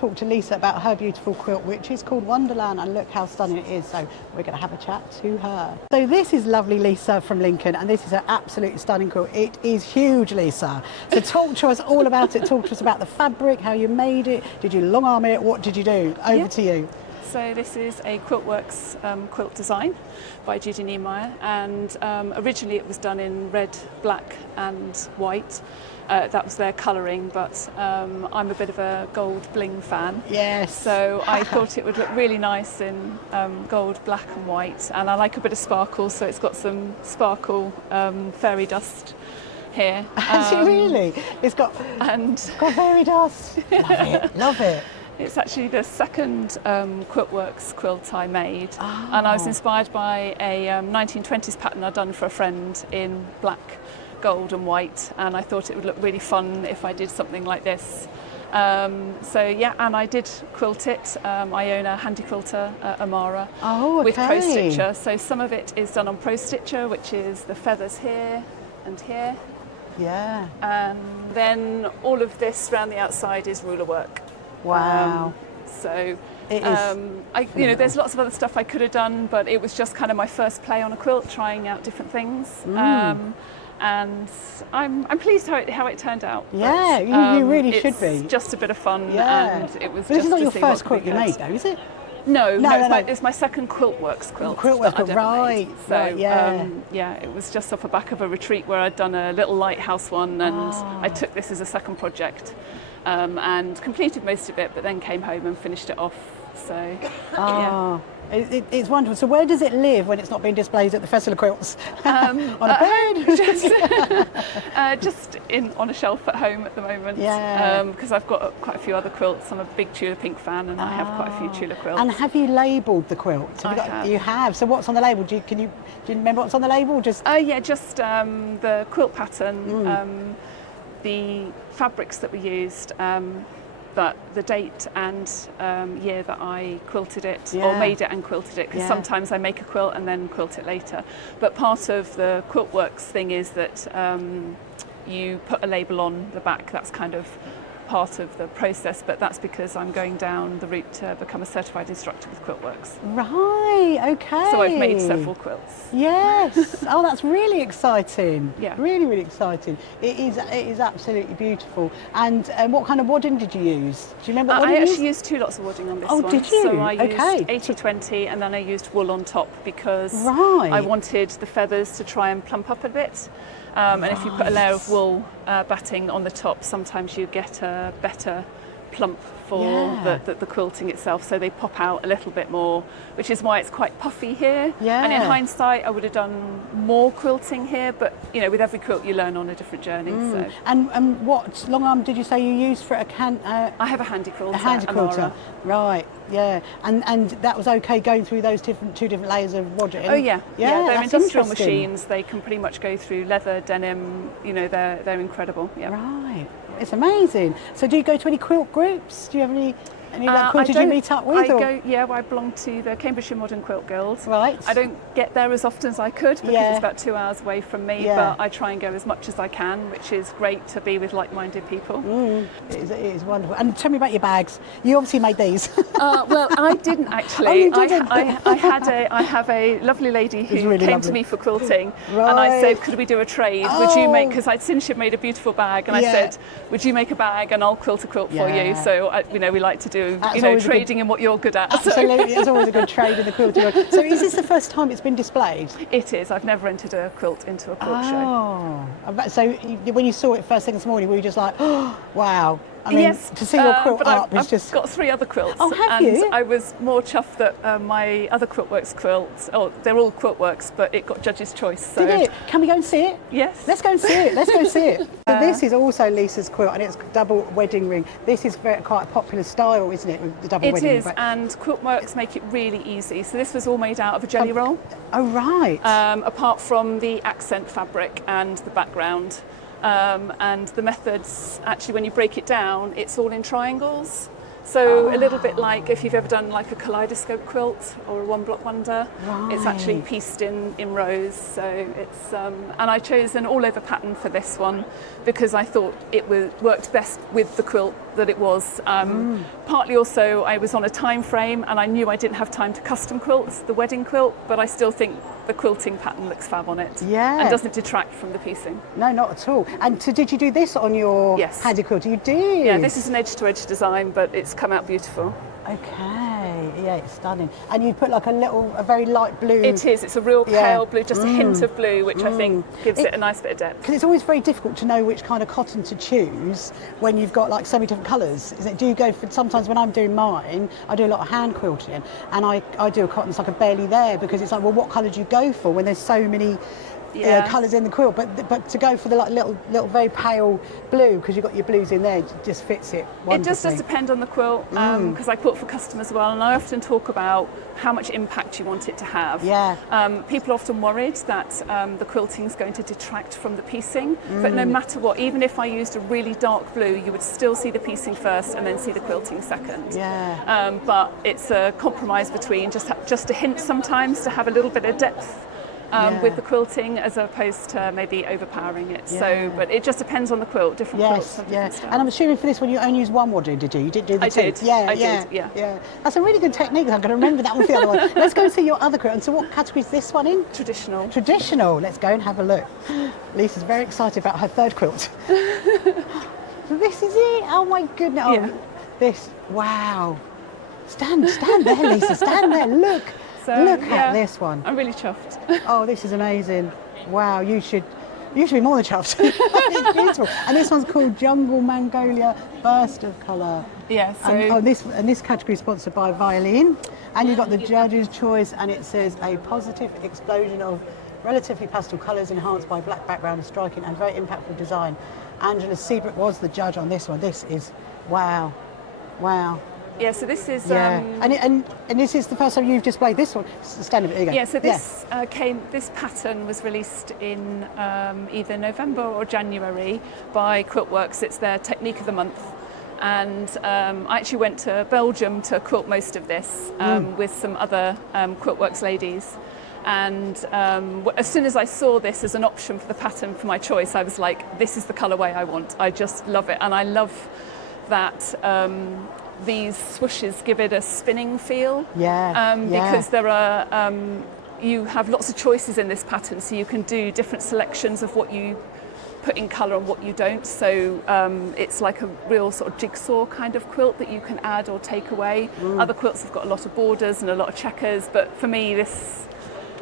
talk to Lisa about her beautiful quilt, which is called Wonderland, and look how stunning it is. So we're going to have a chat to her. So this is lovely Lisa from Lincoln, and this is an absolutely stunning quilt. It is huge, Lisa. So talk to us all about it. Talk to us about the fabric, how you made it. Did you long arm it? What did you do? Over to you. So this is a Quiltworx quilt design by Judy Niemeyer, and originally it was done in red, black and white. That was their colouring, but I'm a bit of a gold bling fan. Yes. So I thought it would look really nice in gold, black and white, and I like a bit of sparkle, so it's got some sparkle fairy dust here. Has it really? It's got fairy dust. Love it, love it. It's actually the second Quiltworx quilt I made, and I was inspired by a 1920s pattern I'd done for a friend in black, gold and white, and I thought it would look really fun if I did something like this. So yeah, and I did quilt it. I own a handy quilter, Amara, with Pro Stitcher. So some of it is done on Pro Stitcher, which is the feathers here and here. Yeah. And then all of this around the outside is ruler work. Wow. So it is, there's lots of other stuff I could have done, but it was just kind of my first play on a quilt, trying out different things. And I'm pleased how it turned out. Yeah, but, you really should be. It's just a bit of fun, yeah. And it was. But just this is not to your see first what quilt you could be made, good. though, is it? No, no. It's my second Quiltworx quilt. Quiltworx, that I'd ever made. So, right, yeah. Yeah, it was just off the back of a retreat where I'd done a little lighthouse one, and I took this as a second project. And completed most of it, but then came home and finished it off. So, yeah. It's wonderful. So where does it live when it's not being displayed at the Festival of Quilts? On a bed? Just on a shelf at home at the moment. Yeah. Because I've got quite a few other quilts. I'm a big Tudor pink fan, and I have quite a few Tudor quilts. And have you labelled the quilt? You have. So what's on the label? Do you remember what's on the label? Just the quilt pattern, the fabrics that we used, but the date and year that I quilted it, or made it and quilted it, because sometimes I make a quilt and then quilt it later. But part of the Quiltworx thing is that you put a label on the back. That's kind of part of the process, but that's because I'm going down the route to become a certified instructor with Quiltworx. Right, okay. So I've made several quilts. Yes. Oh, that's really exciting. Yeah. Really, really exciting. It is absolutely beautiful. And what kind of wadding did you use? Do you remember what I you actually used 2 lots of wadding on this one. Oh, did you? So I used 80/20, and then I used wool on top because I wanted the feathers to try and plump up a bit. And if you put a layer of wool batting on the top, sometimes you get a better plump for the quilting itself, so they pop out a little bit more, which is why it's quite puffy here. Yeah. And in hindsight, I would have done more quilting here, but with every quilt you learn on a different journey. So. And what long arm did you say you used for a I have a handy quilter. A handy quilter, right? Yeah. And that was okay going through those two different layers of wadding. Oh yeah. They're industrial machines. They can pretty much go through leather, denim. They're incredible. Yeah. Right. It's amazing. So do you go to any quilt groups? Do you have any quilters you meet up with? I belong to the Cambridgeshire Modern Quilt Guild. Right. I don't get there as often as I could because it's about 2 hours away from me, but I try and go as much as I can, which is great to be with like-minded people. It is wonderful. And tell me about your bags. You obviously made these. Well, I didn't actually. Oh, you didn't? I have a lovely lady who really came lovely. to me for quilting, and I said, could we do a trade? Would you make, because I'd seen she'd made a beautiful bag, and I said, would you make a bag and I'll quilt a quilt for you? So we like to do trading in what you're good at. Absolutely, it's always a good trade in the quilting world. So is this the first time it's been displayed? It is. I've never entered a quilt into a quilt show. So when you saw it first thing this morning, were you just like, oh, wow? I mean, yes, to see your quilt but up I've is just... got 3 other quilts. Oh, have and you? I was more chuffed that my other Quiltworx quilts, they're all Quiltworx, but it got judge's choice. So. Did it? Can we go and see it? Yes. Let's go and see it. Let's go see it. So this is also Lisa's quilt, and it's double wedding ring. This is quite a popular style, isn't it, with the double wedding ring? It is, and Quiltworx make it really easy. So this was all made out of a jelly roll. Oh, right. Apart from the accent fabric and the background. And the methods, actually, when you break it down, it's all in triangles. So a little bit like if you've ever done like a kaleidoscope quilt or a one block wonder, it's actually pieced in rows. So it's and I chose an all over pattern for this one because I thought it worked best with the quilt that it was. Partly also I was on a time frame and I knew I didn't have time to custom quilt the wedding quilt, but I still think the quilting pattern looks fab on it. Yeah. And doesn't detract from the piecing. No, not at all. And so did you do this on your handed quilt? You did? Yeah, this is an edge-to-edge design, but it's come out beautiful. Okay, yeah, it's stunning. And you put like a very light blue. It is, it's a real pale blue, just a hint of blue, which I think gives it a nice bit of depth. Because it's always very difficult to know which kind of cotton to choose when you've got like so many different colours. Do you go for, sometimes when I'm doing mine, I do a lot of hand quilting, and I do a cotton, it's like a barely there, because it's like, well, what colour do you go for when there's so many colours in the quilt, but to go for the like little very pale blue, because you've got your blues in there, it just fits it wonderfully. It just does depend on the quilt, because I quilt for custom as well, and I often talk about how much impact you want it to have. People are often worried that the quilting is going to detract from the piecing, but no matter what, even if I used a really dark blue, you would still see the piecing first and then see the quilting second. But it's a compromise between just a hint sometimes to have a little bit of depth with the quilting, as opposed to maybe overpowering it. So, but it just depends on the quilt. Different quilts have different styles. And I'm assuming for this one you only used one wadding, did you? You didn't do the two? I did. Yeah. That's a really good technique. I'm going to remember that one for the other one. Let's go and see your other quilt. And so what category is this one in? Traditional. Traditional. Let's go and have a look. Lisa's very excited about her third quilt. This is it. Oh my goodness. Oh, this. Wow. Stand there, Lisa. Stand there. Look. So, look at this one. I'm really chuffed. Oh, this is amazing. Wow, you should be more than chuffed. It's beautiful. And this one's called Jungle Magnolia Burst of Colour. Yeah, so... And this category is sponsored by Violin. And you've got the judge's choice, and it says a positive explosion of relatively pastel colours enhanced by black background and striking and very impactful design. Angela Seabrook was the judge on this one. This is, wow. Yeah, so this is... And this is the first time you've displayed this one. Stand a bit, there you go. Yeah, so this pattern was released in either November or January by Quiltworx. It's their Technique of the Month. And I actually went to Belgium to quilt most of this with some other Quiltworx ladies. And as soon as I saw this as an option for the pattern for my choice, I was like, this is the colourway I want. I just love it. And I love that these swooshes give it a spinning feel. Because there are, you have lots of choices in this pattern, so you can do different selections of what you put in colour and what you don't. So it's like a real sort of jigsaw kind of quilt that you can add or take away. Other quilts have got a lot of borders and a lot of checkers, but for me this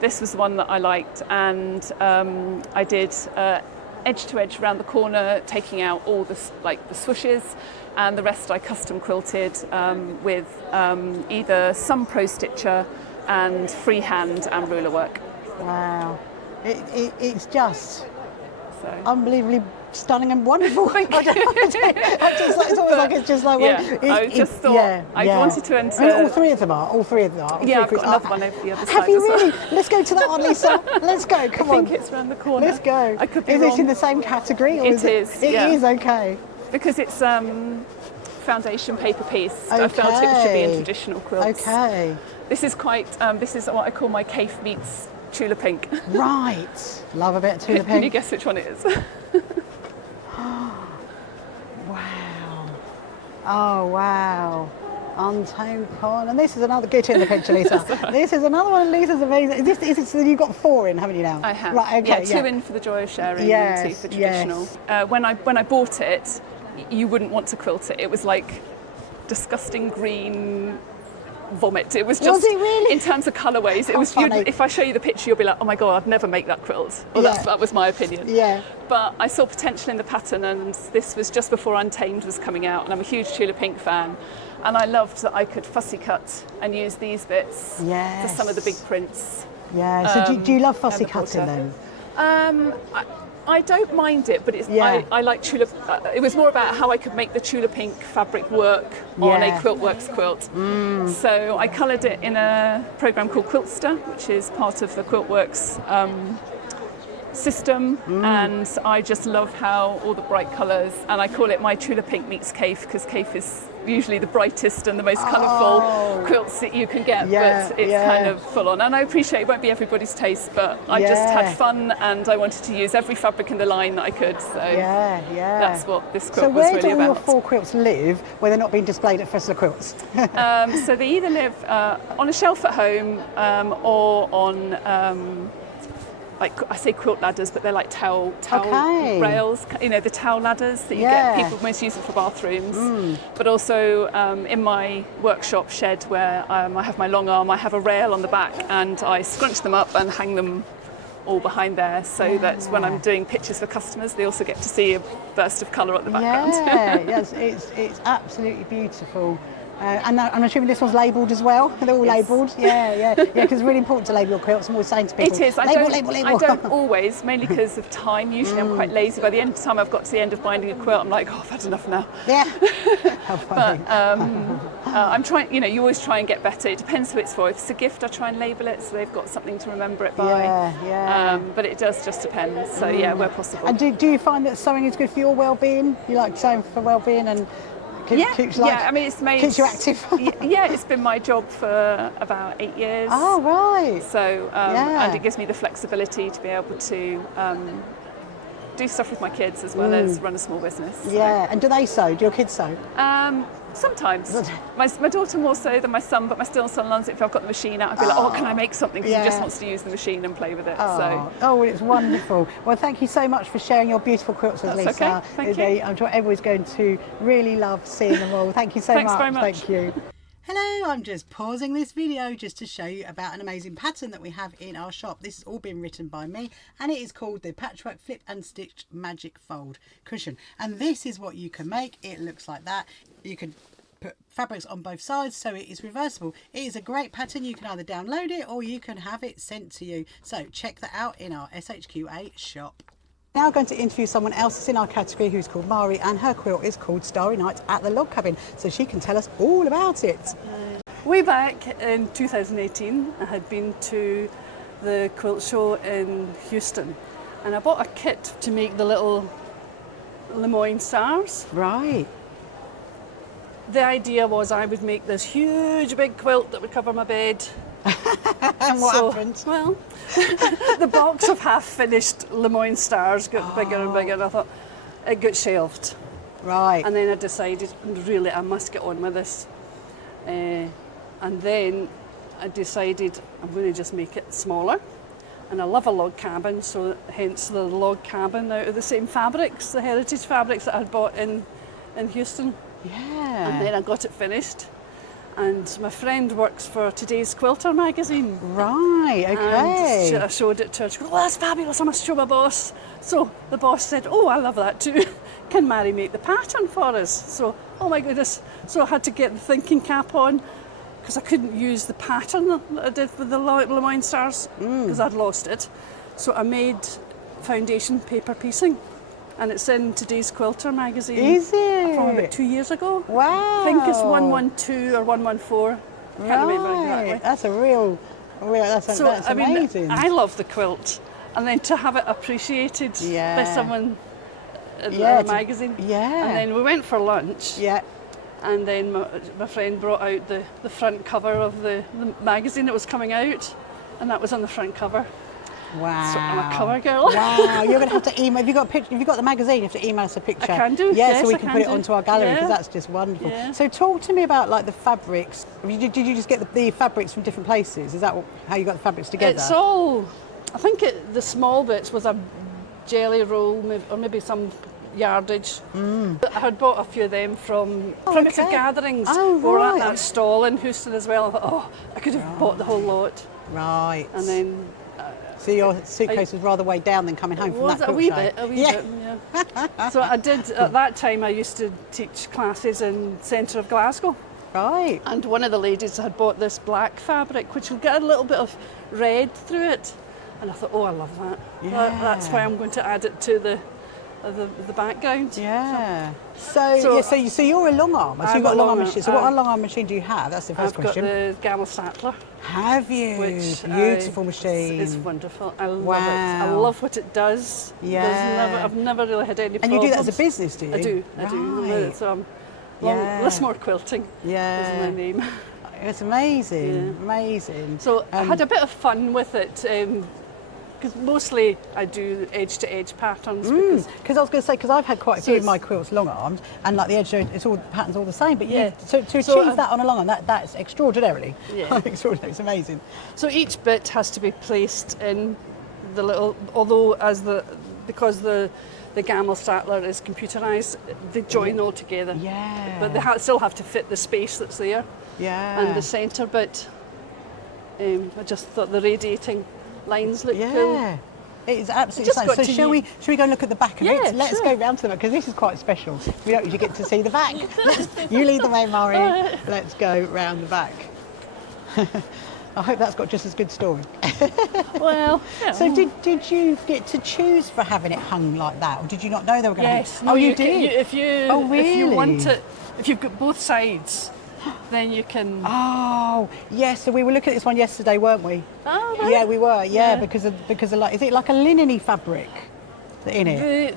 was the one that I liked, and I did edge to edge around the corner, taking out all the swooshes, and the rest I custom quilted with either some pro stitcher and freehand and ruler work. Wow, it's just unbelievably stunning and wonderful. I just thought I wanted to enter. I mean, all three of them are. Yeah, I've got another one over the other side. Have you really? Let's go to that one, Lisa. Let's go. Come on. I think it's around the corner. Let's go. I could be wrong. Is this in the same category? Or it is. It is, okay. Because it's foundation paper piece. I felt it should be in traditional quilts. Okay. This is quite. This is what I call my Cafe meets Tula Pink. Right. Love a bit of Tula Pink. Can you guess which one it is? Wow. Oh, wow. Untoned corn. And this is another, get in the picture, Lisa. This is another one of Lisa's amazing. So you've got 4 in, haven't you now? I have. Right, okay. Yeah, 2 in for the joy of sharing and 2 for traditional. When I bought it, you wouldn't want to quilt it. It was like disgusting green vomit. It was just, was it really? In terms of colourways, it was. If I show you the picture, you'll be like, oh my god, I'd never make that quilt. Well, that was my opinion. Yeah. But I saw potential in the pattern, and this was just before Untamed was coming out, and I'm a huge Tula Pink fan, and I loved that I could fussy cut and use these bits for some of the big prints. Yeah. So do you love fussy cutting then? I don't mind it, but I like Tula. It was more about how I could make the Tula Pink fabric work on a Quiltworx quilt. So I coloured it in a programme called Quiltster, which is part of the Quiltworx system, and I just love how all the bright colours, and I call it my Tula Pink meets Cafe, because Cafe is usually the brightest and the most colourful quilts that you can get, but it's kind of full on. And I appreciate it won't be everybody's taste, but I just had fun and I wanted to use every fabric in the line that I could. So that's what this quilt was really about. So where do all your 4 quilts live where they're not being displayed at Festival of Quilts? So they either live on a shelf at home or on like I say quilt ladders, but they're like towel rails, you know, the towel ladders that you get. People most use them for bathrooms, but also in my workshop shed where I have my long arm, I have a rail on the back and I scrunch them up and hang them all behind there, so that when I'm doing pictures for customers, they also get to see a burst of colour at the background. Yes, it's absolutely beautiful. And I'm assuming this one's labelled as well. They're all labelled. Yeah, because it's really important to label your quilts. I'm always saying to people, it is. label. I don't always, mainly because of time. Usually I'm quite lazy. By the end of the time I've got to the end of binding a quilt, I'm like, oh, I've had enough now. Yeah. How funny. But I'm trying, you know, you always try and get better. It depends who it's for. If it's a gift, I try and label it so they've got something to remember it by. But it does just depend. So where possible. And do you find that sewing is good for your well-being? You like sewing for well-being and keeps I mean, keeps you active. It's been my job for about 8 years. Oh, right. So, and it gives me the flexibility to be able to do stuff with my kids as well as run a small business. Yeah, and do they sew? Do your kids sew? Sometimes. My daughter more so than my son, but my son loves it. If I've got the machine out, I'd be like, oh, can I make something? Because he just wants to use the machine and play with it. Oh, well, it's wonderful. Well, thank you so much for sharing your beautiful quilts with Lisa. Okay. Thank you. I'm sure everyone's going to really love seeing them all. Thank you so much. Thanks very much. Thank you. Hello, I'm just pausing this video just to show you about an amazing pattern that we have in our shop. This has all been written by me and it is called the Patchwork Flip and Stitched Magic Fold Cushion. And this is what you can make. It looks like that. You can put fabrics on both sides so it is reversible. It is a great pattern. You can either download it or you can have it sent to you. So check that out in our SHQA shop. Now I'm going to interview someone else that's in our category who's called Mairi, and her quilt is called Starry Night at the Log Cabin, so she can tell us all about it. Way back in 2018 I had been to the quilt show in Houston and I bought a kit to make the little Lemoyne stars. Right. The idea was I would make this huge big quilt that would cover my bed. And what happened? Well, the box of half-finished Lemoyne stars got bigger and bigger, and I thought it got shelved. Right. And then I decided, really, I must get on with this. And then I decided I'm going to just make it smaller. And I love a log cabin, so hence the log cabin out of the same fabrics, the heritage fabrics that I had bought in Houston. Yeah. And then I got it finished. And my friend works for Today's Quilter magazine. Right, okay. And I showed it to her. She goes, oh, that's fabulous, I must show my boss. So the boss said, oh, I love that too. Can Mairi make the pattern for us? So, oh my goodness. So I had to get the thinking cap on because I couldn't use the pattern that I did with the Lemoyne stars because I'd lost it. So I made foundation paper piecing. And it's in Today's Quilter magazine. Is it? From about 2 years ago. Wow. I think it's 112 or 114. Can't remember exactly. That's a real that's amazing. I love the quilt. And then to have it appreciated by someone in the magazine. Yeah. And then we went for lunch. Yeah. And then my friend brought out the front cover of the magazine that was coming out. And that was on the front cover. Wow. So I'm a cover girl. Wow, you're going to have to email, if you've got the magazine, you have to email us a picture. I can do, yeah, yes, so we I can put it onto our gallery because that's just wonderful. Yeah. So talk to me about like the fabrics. Did you just get the fabrics from different places? Is that how you got the fabrics together? It's all, I think the small bits was a jelly roll or maybe some yardage. I had bought a few of them from Primitive Gatherings. Oh, we were right. at that stall in Houston as well. I thought, oh, I could have bought the whole lot. Right. And then so your suitcase was rather weighed down than coming home from that quilt show. A wee bit, yeah. So I did, at that time I used to teach classes in the centre of Glasgow. Right. And one of the ladies had bought this black fabric which will get a little bit of red through it. And I thought, oh, I love that. Yeah. That's why I'm going to add it to the background. Yeah. So you're a long arm. So you've got a long arm machine. So what long arm machine do you have? That's the first question. I've got the Gamel Sattler. Have you? Which beautiful machine. It's wonderful. I love it. I love what it does. Yeah. I've never really had any And problems. you do that as a business, do you? I do. Right. So Lismore Quilting is my name. It's amazing, amazing. So I had a bit of fun with it because mostly I do edge-to-edge patterns. Because I was going to say, because I've had quite a few of my quilts long arms, and like the edge, it's all patterns all the same. But to achieve that on a long arm, that's extraordinarily. Extraordinary. It's amazing. So each bit has to be placed in the little, although because the gamma statler is computerised, they join all together. Yeah. But they still have to fit the space that's there. Yeah. And the centre bit, I just thought the radiating lines look cool. Yeah. It is absolutely stunning. So shall we go and look at the back of it? Let's go round to the back, because this is quite special. We don't usually get to see the back. You lead the way, Mairi. Let's go round the back. I hope that's got just as good story. Well, yeah. So did you get to choose for having it hung like that, or did you not know they were going to hang? No, you did? If you want it, if you've got both sides, then you can... Oh, yes, so we were looking at this one yesterday, weren't we? Oh, right. Yeah, we were, because of like, is it like a linen-y fabric in it?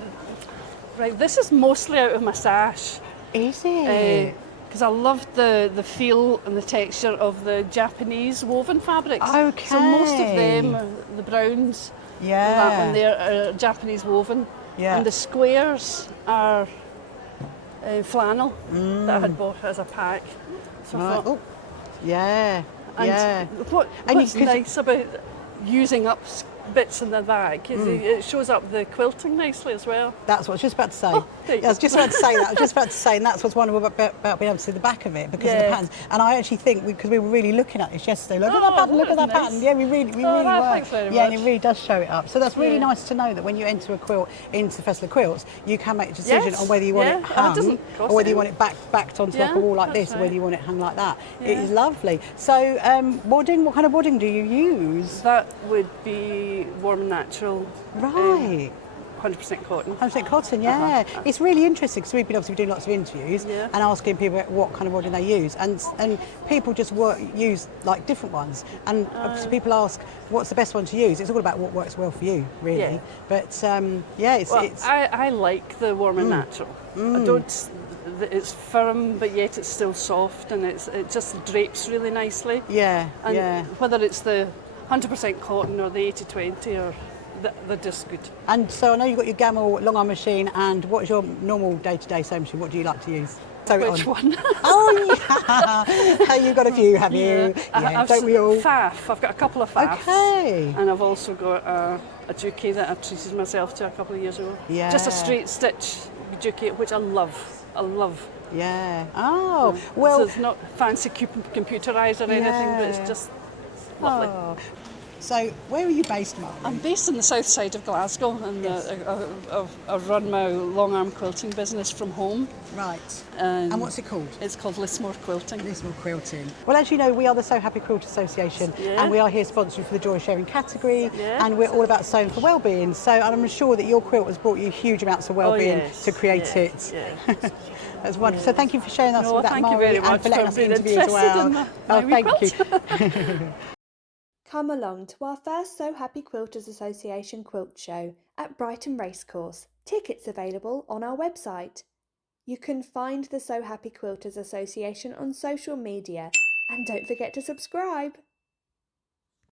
Right, this is mostly out of my stash. Is it? Because I loved the feel and the texture of the Japanese woven fabrics. Okay. So most of them, the browns, that one there, are Japanese woven. Yeah. And the squares are flannel that I had bought as a pack. So I thought, what's nice about using up bits in the bag is it shows up the quilting nicely as well. That's what I was just about to say. I was just about to say, and that's what's wonderful about being able to see the back of it because of the patterns. And I actually think, because we were really looking at this yesterday, look at that pattern, look at that pattern. Yeah, we really were. Thanks very much. And it really does show it up. So that's really nice to know that when you enter a quilt into the Festival of Quilts, you can make a decision on whether you want it hung or whether you want it backed onto like a wall like this, or whether you want it hung like that. It is lovely. So wadding, what kind of wadding do you use? That would be warm and natural. Right. 100% cotton. 100% cotton, yeah. It's really interesting because we've been obviously doing lots of interviews and asking people what kind of wadding they use, and people just use like different ones. And obviously people ask what's the best one to use. It's all about what works well for you, really. Yeah. But I like the warm and natural. I don't. It's firm, but yet it's still soft, and it just drapes really nicely. Yeah. And whether it's the 100% cotton or the 80-20 or they're just good. And so I know you've got your Gamma long arm machine, and what's your normal day-to-day sewing machine? What do you like to use? Which one? Oh yeah, you've got a few, have you? Yeah, don't we all? Faff. I've got a couple of faffs. Okay. And I've also got a dookie that I treated myself to a couple of years ago. Yeah. Just a straight stitch dookie, which I love. Yeah. Oh, well. So it's not fancy computerised or anything, but it's just lovely. Oh. So, where are you based, Mairi? I'm based in the south side of Glasgow, and I run my long arm quilting business from home. Right. And what's it called? It's called Lismore Quilting. Lismore Quilting. Well, as you know, we are the So Happy Quilt Association, and we are here sponsoring for the Joy Sharing category, and we're all about sewing for well-being. So I'm sure that your quilt has brought you huge amounts of well-being to create it. Yeah. That's wonderful. So thank you for sharing us with that, thank you Mairi, very much and for letting us being interview as well. Thank you. Come along to our first So Happy Quilters Association quilt show at Brighton Racecourse. Tickets available on our website. You can find the So Happy Quilters Association on social media, and don't forget to subscribe.